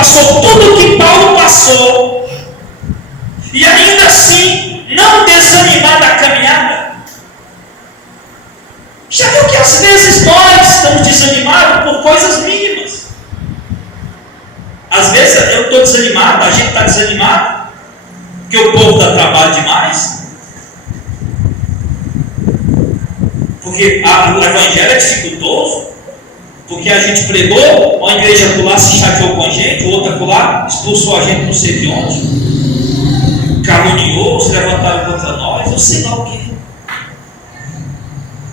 passou tudo o que Paulo passou, e ainda assim não desanimar da caminhada. Já viu que às vezes nós estamos desanimados por coisas mínimas? Às vezes eu estou desanimado, a gente está desanimado, porque o povo dá trabalho demais, porque o evangelho é dificultoso, porque a gente pregou, uma igreja acolá se chateou com a gente, outra acolá expulsou a gente não sei de onde, caluniou, se levantaram contra nós, eu sei lá o que.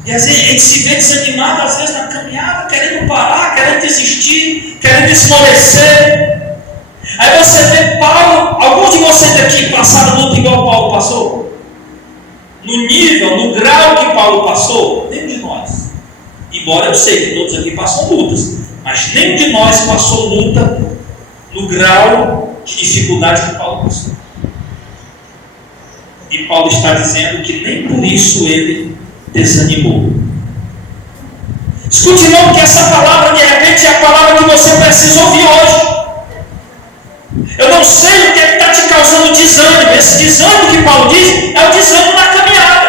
E às vezes a gente se vê desanimado, às vezes na caminhada, querendo parar, querendo desistir, querendo esmorecer. Aí você vê Paulo, alguns de vocês aqui passaram luta igual Paulo passou? No nível, no grau que Paulo passou? Nenhum de nós. Embora eu sei que todos aqui passam lutas, mas nenhum de nós passou luta no grau de dificuldade que Paulo passou. E Paulo está dizendo que nem por isso ele desanimou. Escute não, que essa palavra de repente é a palavra que você precisa ouvir hoje. Eu não sei o que está te causando desânimo. Esse desânimo que Paulo diz é o desânimo na caminhada.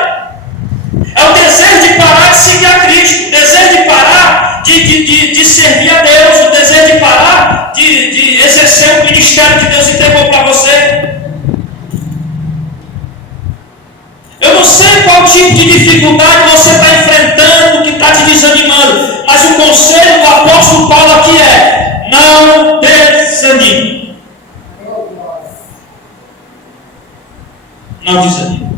É o desejo de parar de seguir a Cristo, o desejo de parar de servir a Deus, o desejo de parar de exercer o ministério que Deus entregou para você. Eu não sei qual tipo de dificuldade você está enfrentando, que está te desanimando, mas o conselho do apóstolo Paulo aqui é: não desanime. Não desanime.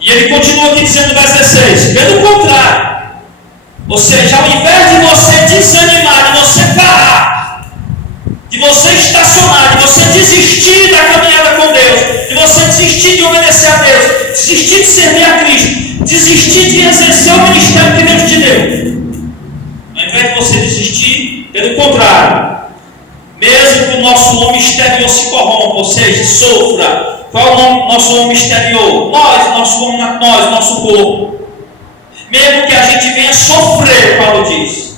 E ele continua aqui dizendo no verso 16: pelo contrário, ou seja, ao invés de você desanimar, de você parar, de você estacionar, de você desistir da caminhada com Deus, de você desistir de obedecer a Deus, desistir de servir a Cristo, desistir de exercer o ministério que Deus te deu, ao invés de você desistir, pelo contrário, mesmo que o nosso homem exterior se corrompa, ou seja, sofra. Qual é o nome do nosso homem exterior? Nosso corpo. Mesmo que a gente venha sofrer, Paulo diz.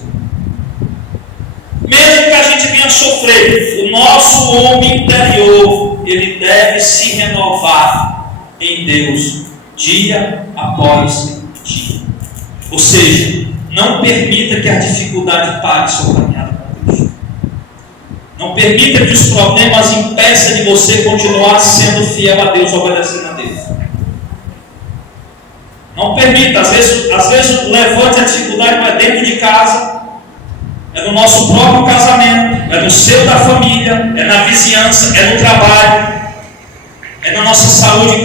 Mesmo que a gente venha sofrer, o nosso homem interior, ele deve se renovar em Deus, dia após dia. Ou seja, não permita que a dificuldade pare sua caminhada com Deus. Não permita que os problemas impeçam de você continuar sendo fiel a Deus, obedecendo a Deus. Não permita, às vezes levante a dificuldade, não é dentro de casa, é no nosso próprio casamento, é no seio da família, é na vizinhança, é no trabalho, é na nossa saúde.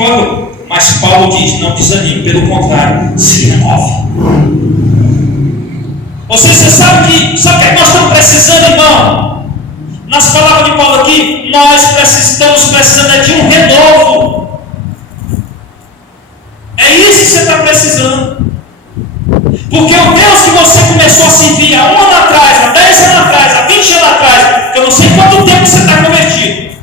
Mas Paulo diz: não desanime, pelo contrário, se renove. Você sabe o que nós estamos precisando, irmão? Nas palavras de Paulo aqui, nós estamos precisando de um renovo. É isso que você está precisando. Porque o Deus que você começou a servir há 1 ano atrás, há 10 anos atrás, há 20 anos atrás, eu não sei quanto tempo você está convertido,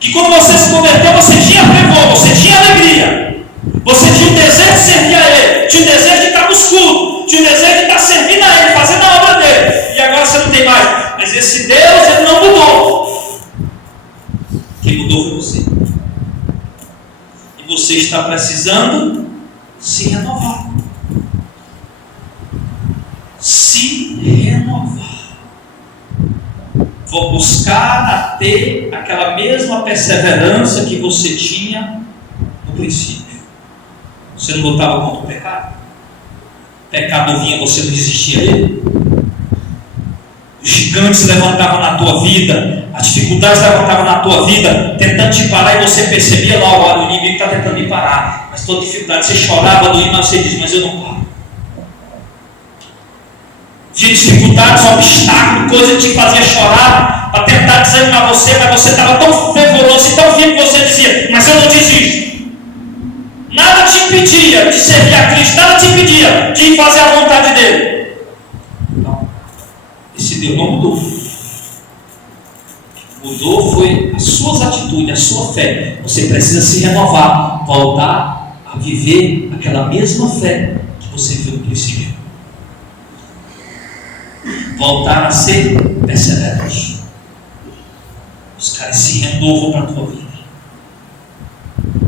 que quando você se converteu, você tinha fervor, você tinha alegria, você tinha o desejo de servir a Ele, tinha o desejo de estar nos cultos, tinha o desejo de estar servindo a Ele, fazendo a obra dele, e agora você não tem mais. Mas esse Deus, ele não mudou. Quem mudou foi você. E você está precisando se renovar. Se renovar. Vou buscar a ter aquela mesma perseverança que você tinha no princípio. Você não lutava contra o pecado? O pecado vinha, você não resistia a ele? Os gigantes se levantavam na tua vida, as dificuldades se levantavam na tua vida, tentando te parar, e você percebia lá, olha, o inimigo está tentando me parar, mas toda dificuldade, você chorava, doía, mas você diz: mas eu não paro. Tinha dificuldades, obstáculos, coisa que te fazia chorar, para tentar desanimar você, mas você estava tão fervoroso e tão firme que você dizia: mas eu não desisto. Nada te impedia de servir a Cristo, nada te impedia de fazer a vontade dele. Esse Deus não mudou. Mudou foi as suas atitudes, a sua fé. Você precisa se renovar, voltar a viver aquela mesma fé que você viveu no princípio. voltar a ser perseverante. Buscar esse renovo para a tua vida.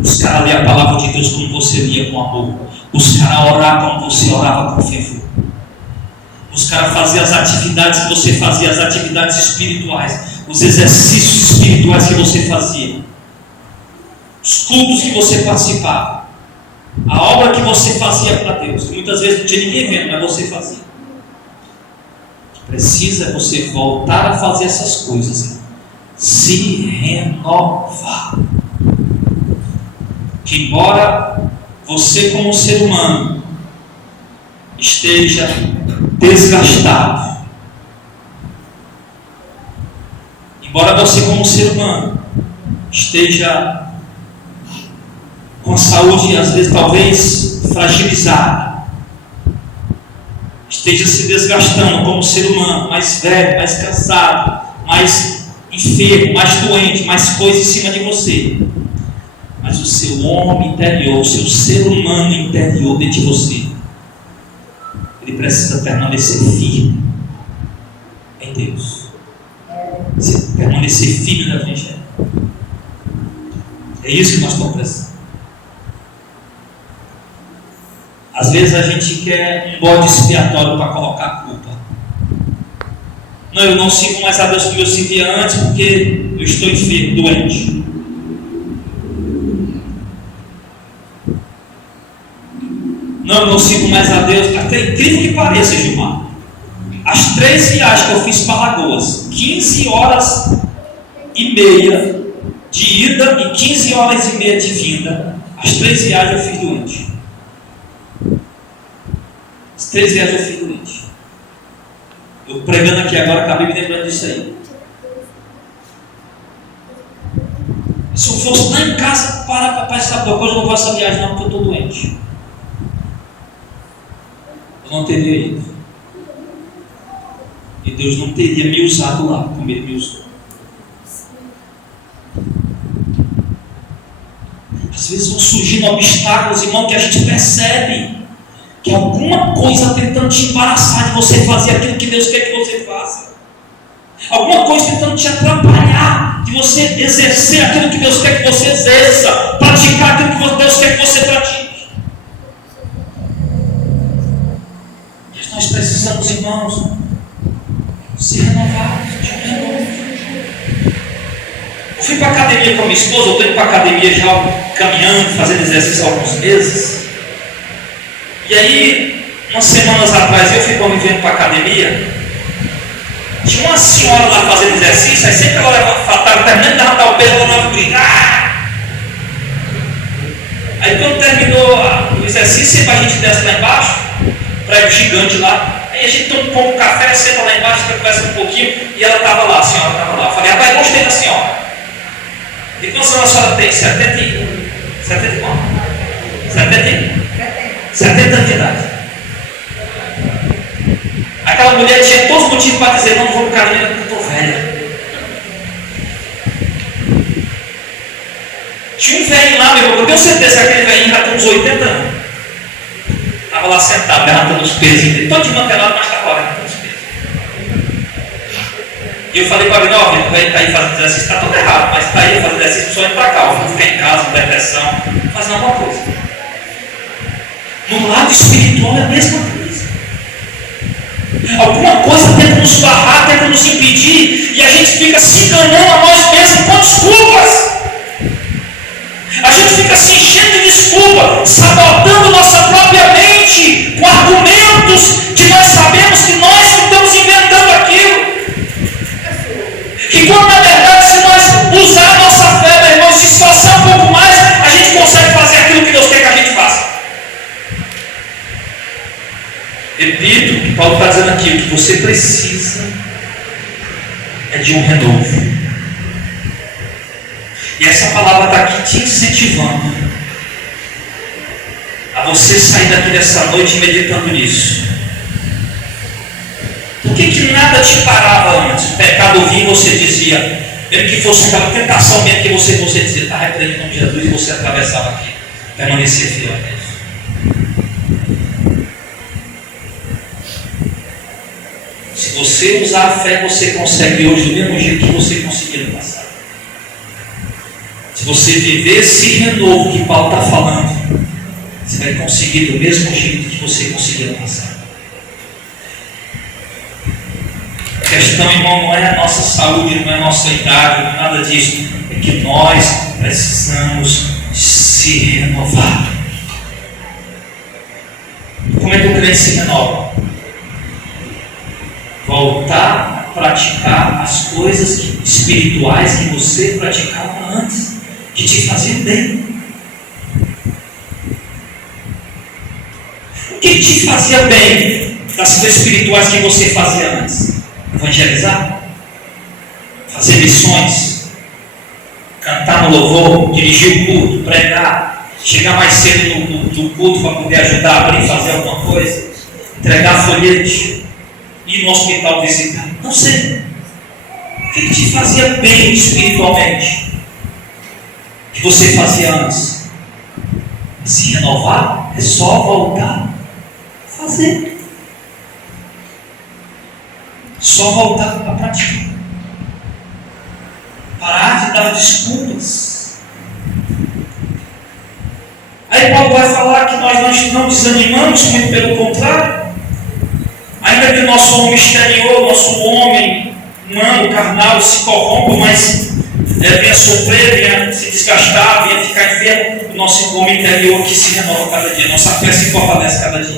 Buscar a ler a palavra de Deus como você lia com amor. Buscar a orar como você orava com fervor. Buscar a fazer as atividades que você fazia, as atividades espirituais, os exercícios espirituais que você fazia, os cultos que você participava, a obra que você fazia para Deus, que muitas vezes não tinha ninguém vendo, mas você fazia. O que precisa é você voltar a fazer essas coisas, se renovar. Que embora você como ser humano esteja desgastado, embora você como ser humano esteja com a saúde às vezes talvez fragilizada, esteja se desgastando como ser humano, mais velho, mais cansado, mais enfermo, mais doente, mais coisa em cima de você, mas o seu homem interior, o seu ser humano interior dentro de você, ele precisa permanecer firme em Deus. Precisa permanecer firme na Evangelho. É isso que nós estamos precisando. Às vezes a gente quer um bode expiatório para colocar a culpa. Não, eu não sirvo mais a Deus como eu servia antes porque eu estou enfermo, doente. Não, eu não sirvo mais a Deus. Até incrível que pareça, Gilmar. As 3 viagens que eu fiz para Lagoas, 15 horas e meia de ida e 15 horas e meia de vinda, as 3 viagens eu fiz doente. As 3 viagens eu fiz doente. Eu pregando aqui agora, acabei me lembrando disso aí. Se eu fosse lá em casa, parar para essa coisa, eu não faço essa viagem não, porque eu estou doente. Eu não teria ido. E Deus não teria me usado lá, como Ele me usou. Às vezes vão surgindo obstáculos, irmão, que a gente percebe que alguma coisa tentando te embaraçar de você fazer aquilo que Deus quer que você faça. Alguma coisa tentando te atrapalhar de você exercer aquilo que Deus quer que você exerça, praticar aquilo que Deus quer que você pratique. Nós precisamos, irmãos, se renovar, de um renovo. Eu fui para a academia com a minha esposa, eu estou indo para a academia já caminhando, fazendo exercício há alguns meses. E aí, umas semanas atrás, eu fui convivendo para a academia. Tinha uma senhora lá fazendo exercício, aí sempre ela estava terminando de levantar o peso, ela não gritar. Aí quando terminou o exercício, sempre a gente desce lá embaixo, prédio gigante lá. Aí a gente toma um pouco de café, senta lá embaixo, conversa um pouquinho, e ela estava lá, a senhora estava lá. Eu falei, rapaz, gostei da senhora. E quantos anos a senhora tem? 71. 70 quanto? 71. 70 anos de idade. Aquela mulher tinha todos os motivos para dizer, não vou no caminho porque eu estou velha. Tinha um velho lá, meu irmão, eu tenho certeza que aquele velhinho já tem uns 80 anos. Estava lá sentado, levantando os pesos dele, todo desmantelado, mas estava levantando os pesos. E eu falei para ele, ó, o velho está aí fazendo exercício, está tudo errado, mas está aí fazendo exercício, só ir para cá, vou ficar em casa, com depressão, fazer alguma coisa. No lado espiritual é a mesma coisa. Alguma coisa tenta nos barrar, tenta nos impedir, e a gente fica se enganando a nós mesmos com desculpas. A gente fica se enchendo de desculpa, sabotando nossa própria mente com argumentos que nós sabemos que nós não estamos inventando aquilo. Que quando na verdade, se nós usar a nossa fé, meu irmão, se esforçar um pouco mais, a gente consegue fazer aquilo que Deus quer que a gente faça. Repito o que Paulo está dizendo aqui, o que você precisa é de um renovo. E essa palavra está aqui te incentivando a você sair daqui dessa noite meditando nisso. Por que nada te parava antes? O pecado vinha e você dizia, mesmo que fosse aquela tentação mesmo que você dizia, está repreendendo em nome de Jesus, e você atravessava aqui, permanecia fiel a Deus. Se você usar a fé, você consegue hoje do mesmo jeito que você conseguia no passado. Se você viver esse renovo que Paulo está falando, você vai conseguir do mesmo jeito que você conseguia no passado. A questão, irmão, não é a nossa saúde, não é a nossa idade, não é nada disso. É que nós precisamos se renovar. Como é que o crente se renova? Voltar a praticar as coisas espirituais que você praticava antes, que te faziam bem. O que te fazia bem das coisas espirituais que você fazia antes? Evangelizar, fazer missões, cantar no louvor, dirigir o culto, pregar, chegar mais cedo no culto para poder ajudar a abrir, fazer alguma coisa, entregar folhetos, ir no hospital visitar. Não sei. O que te fazia bem espiritualmente? Que você fazia antes? Se renovar é só voltar a fazer. Só voltar a praticar. Parar de dar desculpas. Aí Paulo vai falar que nós não desanimamos, muito pelo contrário. Ainda que o nosso homem exterior, nosso homem humano, carnal, se corrompa, mas venha sofrer, venha se desgastar, venha ficar enfermo, o nosso homem interior que se renova cada dia, nossa fé se fortalece cada dia.